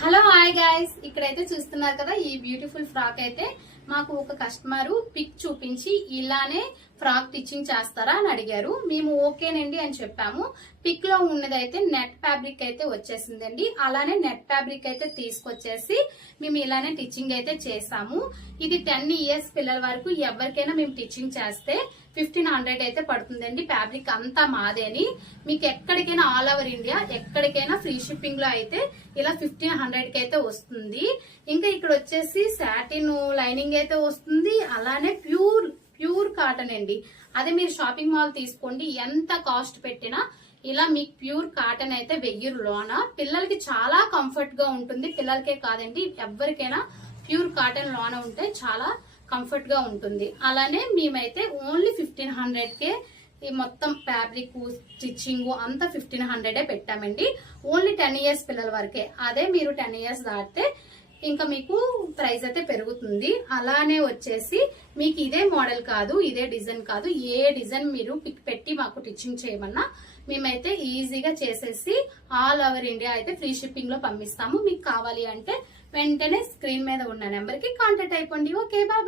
Hello hi guys, ఇక్కడైతే చూస్తున్నారు కదా ఈ బ్యూటిఫుల్ ఫ్రాక్ అయితే మాకు ఒక కస్టమర్ పిక్ చూపించి ఇలానే ఫ్రాక్ స్టిచ్చింగ్ చేస్తారా అని అడిగారు. మేము ఓకేనండి అని చెప్పాము. పిక్ లో ఉన్నదైతే నెట్ ఫ్యాబ్రిక్ అయితే వచ్చేసిందండి. అలానే నెట్ ఫ్యాబ్రిక్ అయితే తీసుకొచ్చేసి మేము ఇలానే టిచ్చింగ్ అయితే చేసాము. ఇది 10 ఇయర్స్ పిల్లల వరకు ఎవరికైనా మేము టిచ్చింగ్ చేస్తే 1500 అయితే పడుతుందండి. ఫ్యాబ్రిక్ అంతా మాదేని. మీకు ఎక్కడికైనా ఆల్ ఓవర్ ఇండియా ఎక్కడికైనా ఫ్రీ షిప్పింగ్ లో అయితే ఇలా 1500 కి అయితే వస్తుంది. ఇంకా ఇక్కడ వచ్చేసి సాటిన్ లైనింగ్ అయితే వస్తుంది. అలానే ప్యూర్ కాటన్ అండి. అదే మీరు షాపింగ్ మాల్ తీసుకోండి, ఎంత కాస్ట్ పెట్టినా ఇలా మీకు ప్యూర్ కాటన్ అయితే 1000 లోన పిల్లలకి చాలా కంఫర్ట్ గా ఉంటుంది. పిల్లలకే కాదండి, ఎవరికైనా ప్యూర్ కాటన్ లోన ఉంటే చాలా కంఫర్ట్ గా ఉంటుంది. అలానే మేమైతే ఓన్లీ 1500 కే ఈ మొత్తం ఫ్యాబ్రిక్ స్టిచ్చింగ్ అంతా 1500 పెట్టామండి. ఓన్లీ 10 ఇయర్స్ పిల్లల వరకే. అదే మీరు 10 ఇయర్స్ దాటితే ఇంకా మీకు ప్రైస్ అయితే పెరుగుతుంది. అలానే వచ్చేసి మీకు ఇదే మోడల్ కాదు, ఇదే డిజైన్ కాదు, ఏ డిజైన్ మీరు పిక్ పెట్టి మాకు టిచ్చింగ్ చేయమన్నా మేమైతే ఈజీగా చేసేసి ఆల్ ఓవర్ ఇండియా అయితే ఫ్రీ షిప్పింగ్ లో పంపిస్తాము. మీకు కావాలి అంటే వెంటనే స్క్రీన్ మీద ఉన్న నెంబర్ కి కాంటాక్ట్ అయిపోండి. Okay, bye.